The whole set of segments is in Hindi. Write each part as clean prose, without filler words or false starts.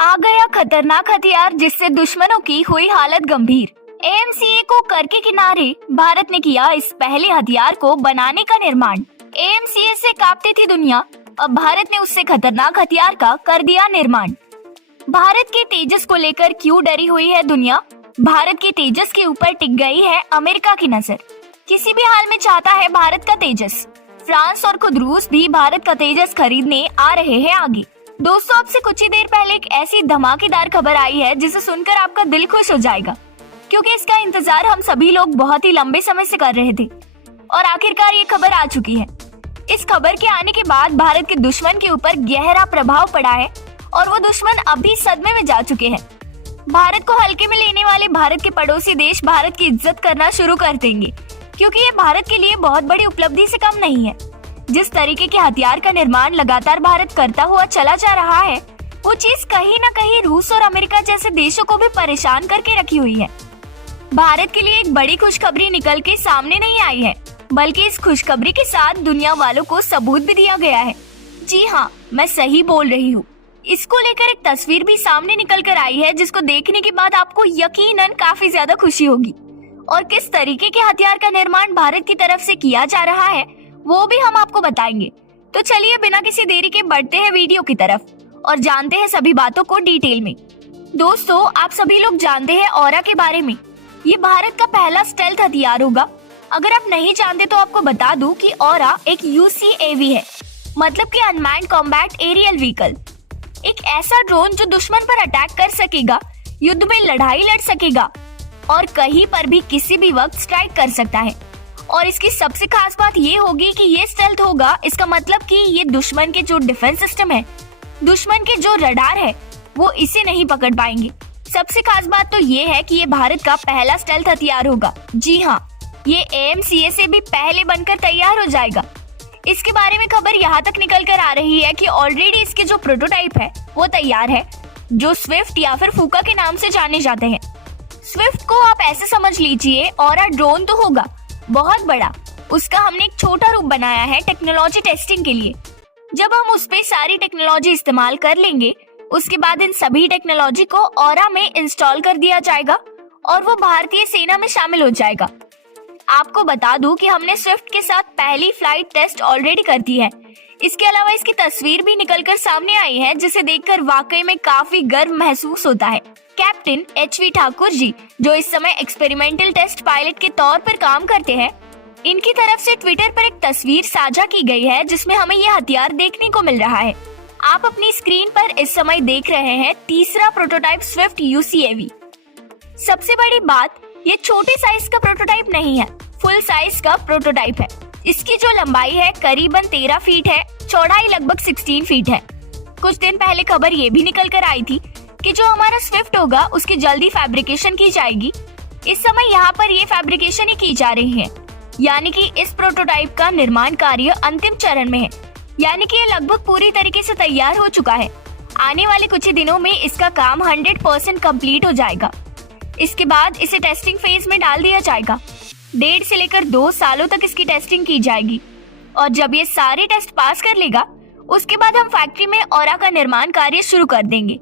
आ गया खतरनाक हथियार जिससे दुश्मनों की हुई हालत गंभीर। एएमसीए को कर के किनारे भारत ने किया इस पहले हथियार को बनाने का निर्माण। एएमसीए से कांपती थी दुनिया, अब भारत ने उससे खतरनाक हथियार का कर दिया निर्माण। भारत के तेजस को लेकर क्यों डरी हुई है दुनिया? भारत के तेजस के ऊपर टिक गई है अमेरिका की नजर। किसी भी हाल में चाहता है भारत का तेजस। फ्रांस और खुद रूस भी भारत का तेजस खरीदने आ रहे हैं आगे। दोस्तों, अब से कुछ ही देर पहले एक ऐसी धमाकेदार खबर आई है जिसे सुनकर आपका दिल खुश हो जाएगा, क्योंकि इसका इंतजार हम सभी लोग बहुत ही लंबे समय से कर रहे थे और आखिरकार ये खबर आ चुकी है। इस खबर के आने के बाद भारत के दुश्मन के ऊपर गहरा प्रभाव पड़ा है और वो दुश्मन अभी सदमे में जा चुके हैं। भारत को हल्के में लेने वाले भारत के पड़ोसी देश भारत की इज्जत करना शुरू कर देंगे, क्योंकि ये भारत के लिए बहुत बड़ी उपलब्धि से कम नहीं है। जिस तरीके के हथियार का निर्माण लगातार भारत करता हुआ चला जा रहा है, वो चीज कहीं न कहीं रूस और अमेरिका जैसे देशों को भी परेशान करके रखी हुई है। भारत के लिए एक बड़ी खुशखबरी निकल के सामने नहीं आई है, बल्कि इस खुशखबरी के साथ दुनिया वालों को सबूत भी दिया गया है। जी हाँ, मैं सही बोल रही हूँ। इसको लेकर एक तस्वीर भी सामने निकल कर आई है, जिसको देखने के बाद आपको यकीनन काफी ज्यादा खुशी होगी। और किस तरीके के हथियार का निर्माण भारत की तरफ से किया जा रहा है, वो भी हम आपको बताएंगे। तो चलिए बिना किसी देरी के बढ़ते हैं वीडियो की तरफ और जानते हैं सभी बातों को डिटेल में। दोस्तों, आप सभी लोग जानते हैं ऑरा के बारे में। ये भारत का पहला स्टेल्थ हथियार होगा। अगर आप नहीं जानते तो आपको बता दूं कि ऑरा एक यूसीएवी है, मतलब कि अनमैन्ड कॉम्बैट एरियल व्हीकल। एक ऐसा ड्रोन जो दुश्मन पर अटैक कर सकेगा, युद्ध में लड़ाई लड़ सकेगा और कहीं पर भी किसी भी वक्त स्ट्राइक कर सकता है। और इसकी सबसे खास बात ये होगी कि ये स्टेल्थ होगा। इसका मतलब कि ये दुश्मन के जो डिफेंस सिस्टम है, दुश्मन के जो रडार है, वो इसे नहीं पकड़ पाएंगे। सबसे खास बात तो ये है कि ये भारत का पहला स्टेल्थ हथियार होगा। जी हाँ, ये एएमसीए से भी पहले बनकर तैयार हो जाएगा। इसके बारे में खबर यहाँ तक निकल कर आ रही है कि ऑलरेडी इसके जो प्रोटोटाइप है वो तैयार है, जो स्विफ्ट या फिर फूका के नाम से जाने जाते हैं। स्विफ्ट को आप ऐसे समझ लीजिए, ऑरा ड्रोन तो होगा बहुत बड़ा, उसका हमने एक छोटा रूप बनाया है टेक्नोलॉजी टेस्टिंग के लिए। जब हम उस पे सारी टेक्नोलॉजी इस्तेमाल कर लेंगे, उसके बाद इन सभी टेक्नोलॉजी को ऑरा में इंस्टॉल कर दिया जाएगा और वो भारतीय सेना में शामिल हो जाएगा। आपको बता दूं कि हमने स्विफ्ट के साथ पहली फ्लाइट टेस्ट ऑलरेडी कर दी है। इसके अलावा इसकी तस्वीर भी निकलकर सामने आई है, जिसे देखकर वाकई में काफी गर्व महसूस होता है। कैप्टन एचवी ठाकुर जी, जो इस समय एक्सपेरिमेंटल टेस्ट पायलट के तौर पर काम करते हैं, इनकी तरफ से ट्विटर पर एक तस्वीर साझा की गई है, जिसमें हमें यह हथियार देखने को मिल रहा है। आप अपनी स्क्रीन पर इस समय देख रहे हैं तीसरा प्रोटोटाइप स्विफ्ट यूसीएवी। सबसे बड़ी बात, ये छोटे साइज का प्रोटोटाइप नहीं है, फुल साइज का प्रोटोटाइप है। इसकी जो लंबाई है करीबन 13 फीट है, चौड़ाई लगभग 16 फीट है। कुछ दिन पहले खबर ये भी निकल कर आई थी कि जो हमारा स्विफ्ट होगा उसकी जल्दी फैब्रिकेशन की जाएगी। इस समय यहाँ पर ये फैब्रिकेशन ही की जा रही है, यानी कि इस प्रोटोटाइप का निर्माण कार्य अंतिम चरण में है, यानी कि ये लगभग पूरी तरीके से तैयार हो चुका है। आने वाले कुछ ही दिनों में इसका काम 100% कंप्लीट हो जाएगा। इसके बाद इसे टेस्टिंग फेज में डाल दिया जाएगा। 1.5 से लेकर 2 सालों तक इसकी टेस्टिंग की जाएगी और जब ये सारे टेस्ट पास कर लेगा, उसके बाद हम फैक्ट्री में ऑरा का निर्माण कार्य शुरू कर देंगे।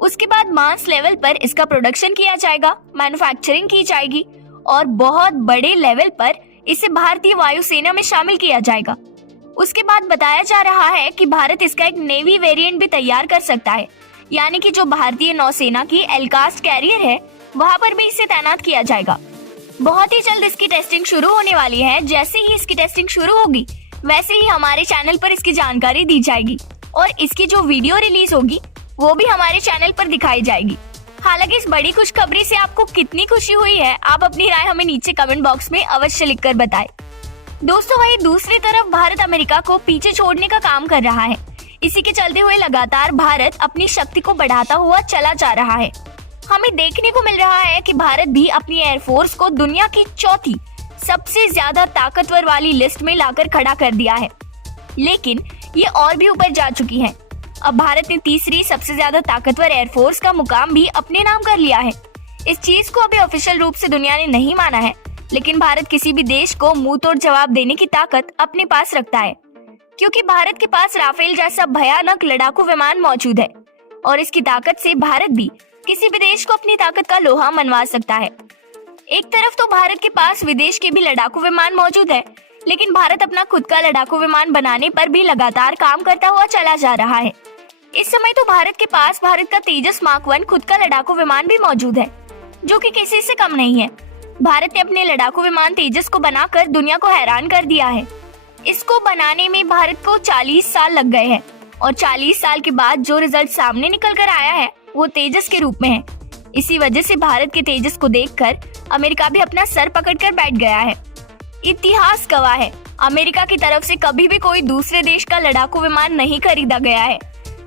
उसके बाद मास लेवल पर इसका प्रोडक्शन किया जाएगा, मैन्युफैक्चरिंग की जाएगी और बहुत बड़े लेवल पर इसे भारतीय वायुसेना में शामिल किया जाएगा। उसके बाद बताया जा रहा है कि भारत इसका एक नेवी वेरिएंट भी तैयार कर सकता है, यानी कि जो भारतीय नौसेना की एलकास्ट कैरियर है, वहाँ पर भी इसे तैनात किया जाएगा। बहुत ही जल्द इसकी टेस्टिंग शुरू होने वाली है। जैसे ही इसकी टेस्टिंग शुरू होगी, वैसे ही हमारे चैनल पर इसकी जानकारी दी जाएगी और इसकी जो वीडियो रिलीज होगी वो भी हमारे चैनल पर दिखाई जाएगी। हालांकि इस बड़ी खुशखबरी से आपको कितनी खुशी हुई है, आप अपनी राय हमें नीचे कमेंट बॉक्स में अवश्य लिखकर बताएं। दोस्तों, वहीं दूसरी तरफ भारत अमेरिका को पीछे छोड़ने का काम कर रहा है। इसी के चलते हुए लगातार भारत अपनी शक्ति को बढ़ाता हुआ चला जा रहा है। हमें देखने को मिल रहा है कि भारत भी अपनी एयरफोर्स को दुनिया की चौथी सबसे ज्यादा ताकतवर वाली लिस्ट में लाकर खड़ा कर दिया है, लेकिन ये और भी ऊपर जा चुकी है। अब भारत ने तीसरी सबसे ज्यादा ताकतवर एयरफोर्स का मुकाम भी अपने नाम कर लिया है। इस चीज को अभी ऑफिशियल रूप से दुनिया ने नहीं माना है, लेकिन भारत किसी भी देश को मुंह तोड़ जवाब देने की ताकत अपने पास रखता है, क्योंकि भारत के पास राफेल जैसा भयानक लड़ाकू विमान मौजूद है और इसकी ताकत से भारत भी किसी भी देश को अपनी ताकत का लोहा मनवा सकता है। एक तरफ तो भारत के पास विदेश के भी लड़ाकू विमान मौजूद है, लेकिन भारत अपना खुद का लड़ाकू विमान बनाने पर भी लगातार काम करता हुआ चला जा रहा है। इस समय तो भारत के पास भारत का तेजस मार्क 1 खुद का लड़ाकू विमान भी मौजूद है, जो कि किसी से कम नहीं है। भारत ने अपने लड़ाकू विमान तेजस को बनाकर दुनिया को हैरान कर दिया है। इसको बनाने में भारत को 40 साल लग गए हैं और 40 साल के बाद जो रिजल्ट सामने निकल कर आया है वो तेजस के रूप में है। इसी वजह से भारत के तेजस को देखकर अमेरिका भी अपना सर पकड़कर बैठ गया है। इतिहास गवाह है, अमेरिका की तरफ से कभी भी कोई दूसरे देश का लड़ाकू विमान नहीं खरीदा गया है,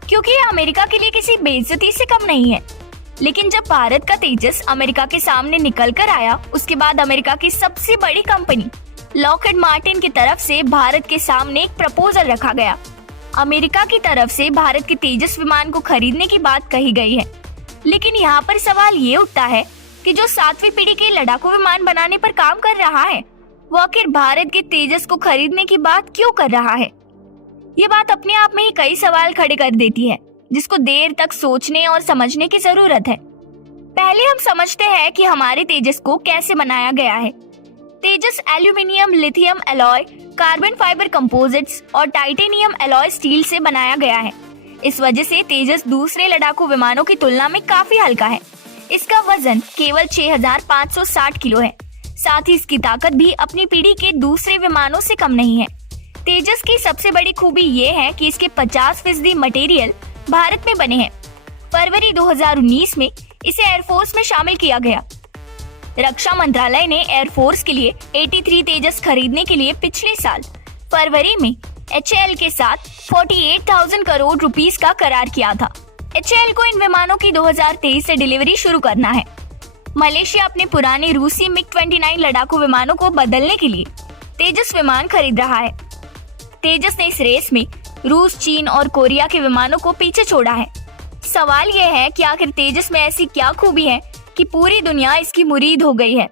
क्योंकि ये अमेरिका के लिए किसी बेइज्जती से कम नहीं है। लेकिन जब भारत का तेजस अमेरिका के सामने निकल कर आया, उसके बाद अमेरिका की सबसे बड़ी कंपनी लॉकहीड मार्टिन की तरफ से भारत के सामने एक प्रपोजल रखा गया। अमेरिका की तरफ से भारत के तेजस विमान को खरीदने की बात कही गई है। लेकिन यहाँ पर सवाल ये उठता है कि जो 7वीं पीढ़ी के लड़ाकू विमान बनाने पर काम कर रहा है, वो आखिर भारत के तेजस को खरीदने की बात क्यों कर रहा है? ये बात अपने आप में ही कई सवाल खड़े कर देती है, जिसको देर तक सोचने और समझने की जरूरत है। पहले हम समझते हैं कि हमारे तेजस को कैसे बनाया गया है। Tejas aluminium, lithium alloy, carbon fibre composites और टाइटेनियम एलॉय स्टील से बनाया गया है। इस वजह से तेजस दूसरे लड़ाकू विमानों की तुलना में काफी हल्का है। इसका वजन केवल 6560 किलो है। साथ ही इसकी ताकत भी अपनी पीढ़ी के दूसरे विमानों से कम नहीं है। तेजस की सबसे बड़ी खूबी ये है कि इसके 50% मटेरियल भारत में बने हैं। फरवरी 2019 में इसे एयरफोर्स में शामिल किया गया। रक्षा मंत्रालय ने एयरफोर्स के लिए 83 तेजस खरीदने के लिए पिछले साल फरवरी में HAL के साथ 48,000 करोड़ रुपीस का करार किया था। HAL को इन विमानों की 2023 से डिलीवरी शुरू करना है। मलेशिया अपने पुराने रूसी MiG-29 लड़ाकू विमानों को बदलने के लिए तेजस विमान खरीद रहा है। तेजस ने इस रेस में रूस, चीन और कोरिया के विमानों को पीछे छोड़ा है। सवाल यह है कि आखिर तेजस में ऐसी क्या खूबी है कि पूरी दुनिया इसकी मुरीद हो गई है।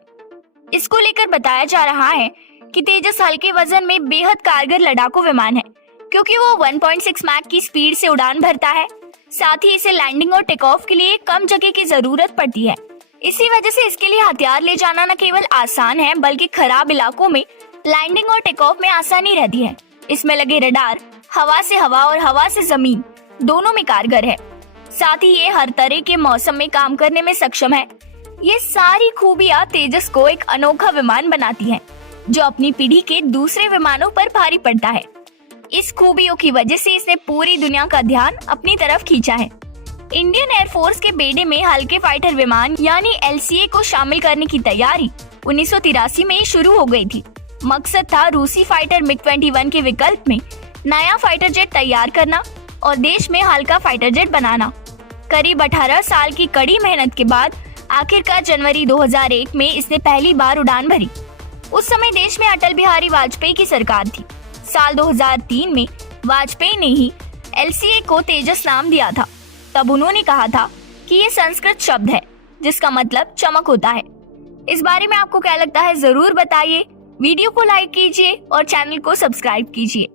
इसको लेकर बताया जा रहा है कि तेजस हल्के वजन में बेहद कारगर लड़ाकू विमान है, क्योंकि वो 1.6 मैक की स्पीड से उड़ान भरता है। साथ ही इसे लैंडिंग और टेक ऑफ के लिए कम जगह की जरूरत पड़ती है। इसी वजह से इसके लिए हथियार ले जाना न केवल आसान है, बल्कि खराब इलाकों में लैंडिंग और टेक ऑफ में आसानी रहती है। इसमें लगे रडार हवा से हवा और हवा से जमीन दोनों में कारगर है। साथ ही ये हर तरह के मौसम में काम करने में सक्षम है। ये सारी खूबियां तेजस को एक अनोखा विमान बनाती हैं, जो अपनी पीढ़ी के दूसरे विमानों पर भारी पड़ता है। इस खूबियों की वजह से इसने पूरी दुनिया का ध्यान अपनी तरफ खींचा है। इंडियन एयरफोर्स के बेड़े में हल्के फाइटर विमान यानी LCA को शामिल करने की तैयारी 1983 में ही शुरू हो गई थी। मकसद था रूसी फाइटर MiG-21 के विकल्प में नया फाइटर जेट तैयार करना और देश में हल्का फाइटर जेट बनाना। करीब 18 साल की कड़ी मेहनत के बाद आखिरकार जनवरी 2001 में इसने पहली बार उड़ान भरी। उस समय देश में अटल बिहारी वाजपेयी की सरकार थी। साल 2003 में वाजपेयी ने ही LCA को तेजस नाम दिया था। तब उन्होंने कहा था कि ये संस्कृत शब्द है जिसका मतलब चमक होता है। इस बारे में आपको क्या लगता है, जरूर बताइए। वीडियो को लाइक कीजिए और चैनल को सब्सक्राइब कीजिए।